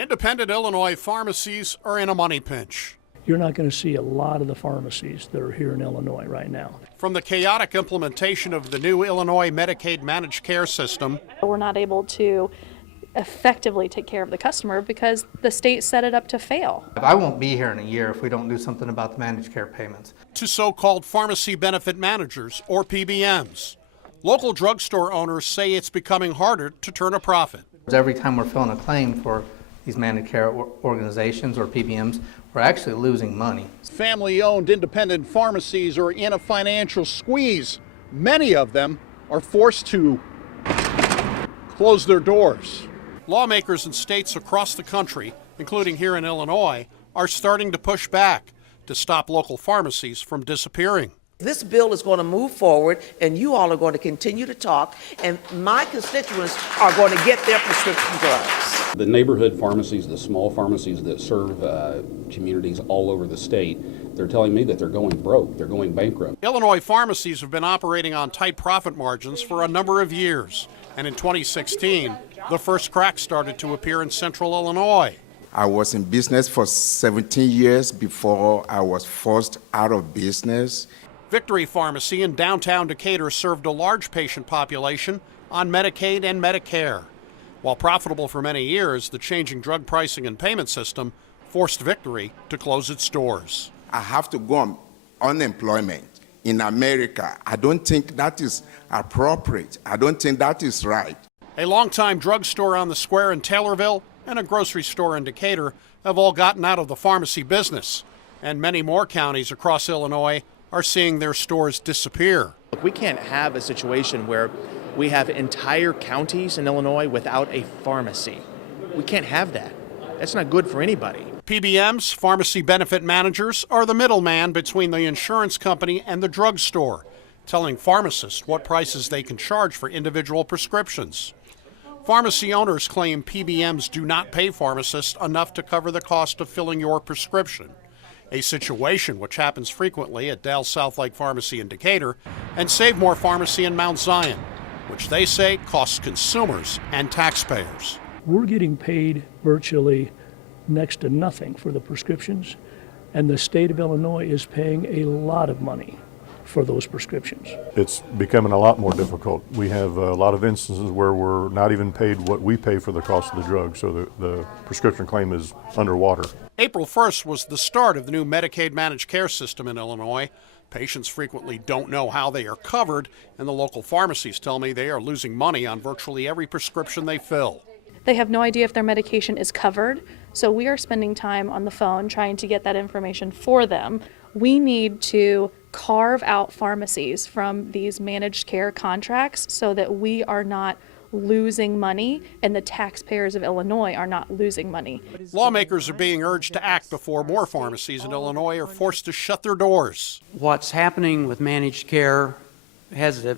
Independent Illinois pharmacies are in a money pinch. You're not going to see a lot of the pharmacies that are here in Illinois right now. From the chaotic implementation of the new Illinois Medicaid managed care system, we're not able to effectively take care of the customer because the state set it up to fail. I won't be here in a year if we don't do something about the managed care payments. To so-called pharmacy benefit managers, or PBMs. Local drugstore owners say it's becoming harder to turn a profit. Every time we're filling a claim for these managed care organizations or PBMs, we're actually losing money. Family-owned independent pharmacies are in a financial squeeze. Many of them are forced to close their doors. Lawmakers in states across the country, including here in Illinois, are starting to push back to stop local pharmacies from disappearing. This bill is going to move forward, and you all are going to continue to talk, and my constituents are going to get their prescription drugs. The neighborhood pharmacies, the small pharmacies that serve communities all over the state, they're telling me that they're going broke, they're going bankrupt. Illinois pharmacies have been operating on tight profit margins for a number of years, and in 2016, the first cracks started to appear in central Illinois. I was in business for 17 years before I was forced out of business. Victory Pharmacy in downtown Decatur served a large patient population on Medicaid and Medicare. While profitable for many years, the changing drug pricing and payment system forced Victory to close its doors. I have to go on unemployment in America. I don't think that is appropriate. I don't think that is right. A longtime drugstore on the square in Taylorville and a grocery store in Decatur have all gotten out of the pharmacy business, and many more counties across Illinois are seeing their stores disappear. We can't have a situation where we have entire counties in Illinois without a pharmacy. We can't have that. That's not good for anybody. PBMs, pharmacy benefit managers, are the middleman between the insurance company and the drugstore, telling pharmacists what prices they can charge for individual prescriptions. Pharmacy owners claim PBMs do not pay pharmacists enough to cover the cost of filling your prescription, a situation which happens frequently at Dell South Lake Pharmacy in Decatur and Save More Pharmacy in Mount Zion, which they say costs consumers and taxpayers. We're getting paid virtually next to nothing for the prescriptions, and the state of Illinois is paying a lot of money for those prescriptions. It's becoming a lot more difficult. We have a lot of instances where we're not even paid what we pay for the cost of the drug, so the prescription claim is underwater. April 1st was the start of the new Medicaid managed care system in Illinois. Patients frequently don't know how they are covered, and the local pharmacies tell me they are losing money on virtually every prescription they fill. They have no idea if their medication is covered, so we are spending time on the phone trying to get that information for them. We need to carve out pharmacies from these managed care contracts so that we are not losing money and the taxpayers of Illinois are not losing money. Lawmakers are being urged to act before more pharmacies in Illinois are forced to shut their doors. What's happening with managed care has a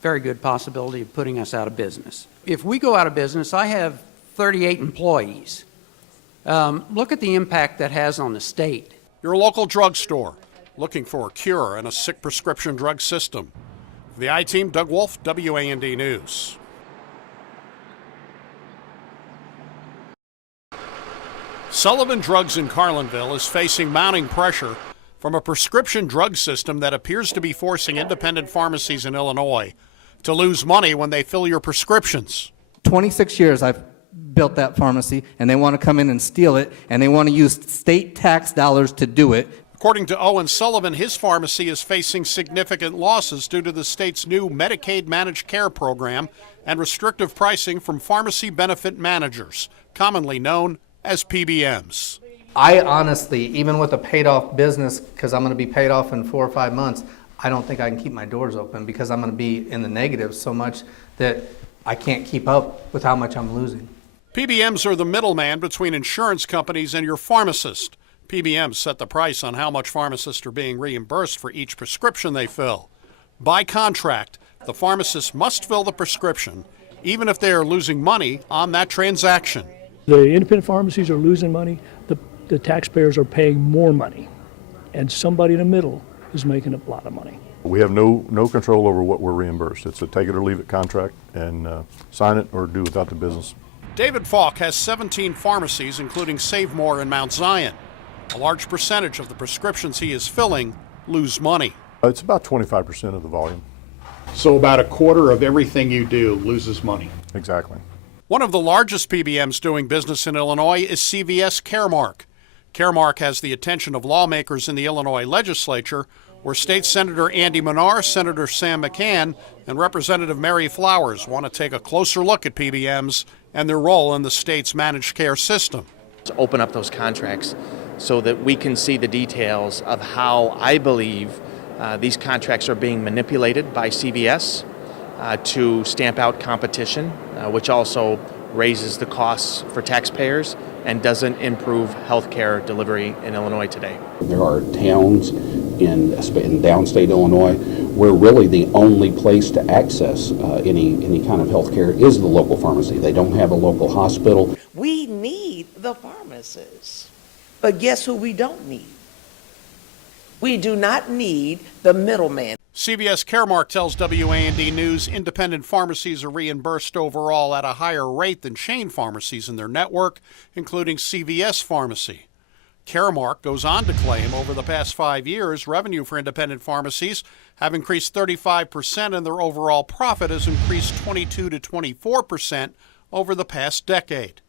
very good possibility of putting us out of business. If we go out of business, I have 38 employees. Look at the impact that has on the state. Your local drugstore, looking for a cure in a sick prescription drug system. For the I-Team, Doug Wolfe, WAND News. Sullivan Drugs in Carlinville is facing mounting pressure from a prescription drug system that appears to be forcing independent pharmacies in Illinois to lose money when they fill your prescriptions. 26 years I've built that pharmacy, and they want to come in and steal it, and they want to use state tax dollars to do it. According to Owen Sullivan, his pharmacy is facing significant losses due to the state's new Medicaid managed care program and restrictive pricing from pharmacy benefit managers, commonly known as PBMs. I honestly, even with a paid-off business, because I'm going to be paid off in 4 or 5 months, I don't think I can keep my doors open because I'm going to be in the negative so much that I can't keep up with how much I'm losing. PBMs are the middleman between insurance companies and your pharmacist. PBMs set the price on how much pharmacists are being reimbursed for each prescription they fill. By contract, the pharmacist must fill the prescription, even if they are losing money on that transaction. The independent pharmacies are losing money, the taxpayers are paying more money, and somebody in the middle is making a lot of money. We have no control over what we're reimbursed. It's a take it or leave it contract, and sign it or do without the business. David Falk has 17 pharmacies, including Save More in Mount Zion. A large percentage of the prescriptions he is filling lose money. It's about 25% of the volume. So about a quarter of everything you do loses money. Exactly. One of the largest PBMs doing business in Illinois is CVS Caremark. Caremark has the attention of lawmakers in the Illinois legislature, where State Senator Andy Menard, Senator Sam McCann, and Representative Mary Flowers want to take a closer look at PBMs and their role in the state's managed care system. To open up those contracts so that we can see the details of how I believe these contracts are being manipulated by CVS to stamp out competition, which also raises the costs for taxpayers and doesn't improve health care delivery in Illinois today. There are towns in downstate Illinois where really the only place to access any kind of health care is the local pharmacy. They don't have a local hospital. We need the pharmacists. But guess who we don't need? We do not need the middleman. CVS Caremark tells WAND News independent pharmacies are reimbursed overall at a higher rate than chain pharmacies in their network, including CVS Pharmacy. Caremark goes on to claim over the past 5 years, revenue for independent pharmacies have increased 35% and their overall profit has increased 22 to 24% over the past decade.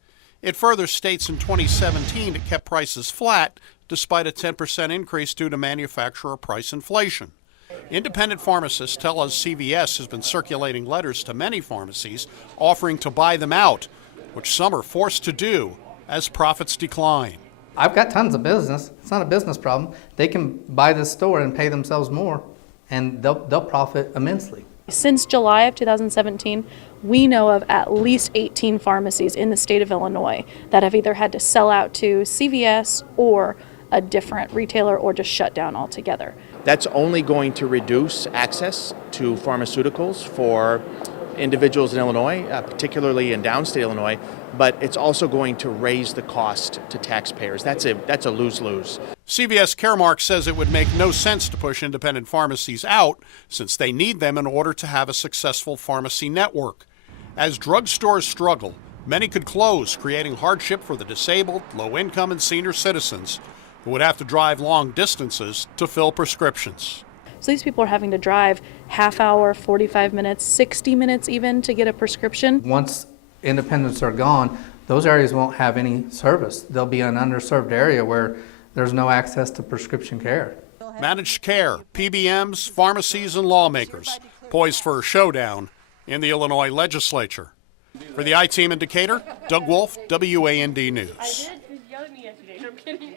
It further states in 2017 it kept prices flat despite a 10% increase due to manufacturer price inflation. Independent pharmacists tell us CVS has been circulating letters to many pharmacies offering to buy them out, which some are forced to do as profits decline. I've got tons of business. It's not a business problem. They can buy this store and pay themselves more, and they'll profit immensely. Since July of 2017, we know of at least 18 pharmacies in the state of Illinois that have either had to sell out to CVS or a different retailer or just shut down altogether. That's only going to reduce access to pharmaceuticals for individuals in Illinois, particularly in downstate Illinois, but it's also going to raise the cost to taxpayers. That's a lose-lose. CVS Caremark says it would make no sense to push independent pharmacies out since they need them in order to have a successful pharmacy network. As drugstores struggle, many could close, creating hardship for the disabled, low-income, and senior citizens who would have to drive long distances to fill prescriptions. So these people are having to drive half hour, 45 minutes, 60 minutes even to get a prescription. Once independents are gone, those areas won't have any service. They'll be an underserved area where there's no access to prescription care. Managed care, PBMs, pharmacies, and lawmakers poised for a showdown in the Illinois legislature. For the I-Team Indicator, Doug Wolfe, WAND News. I did. You yelled at me yesterday. No, I'm kidding.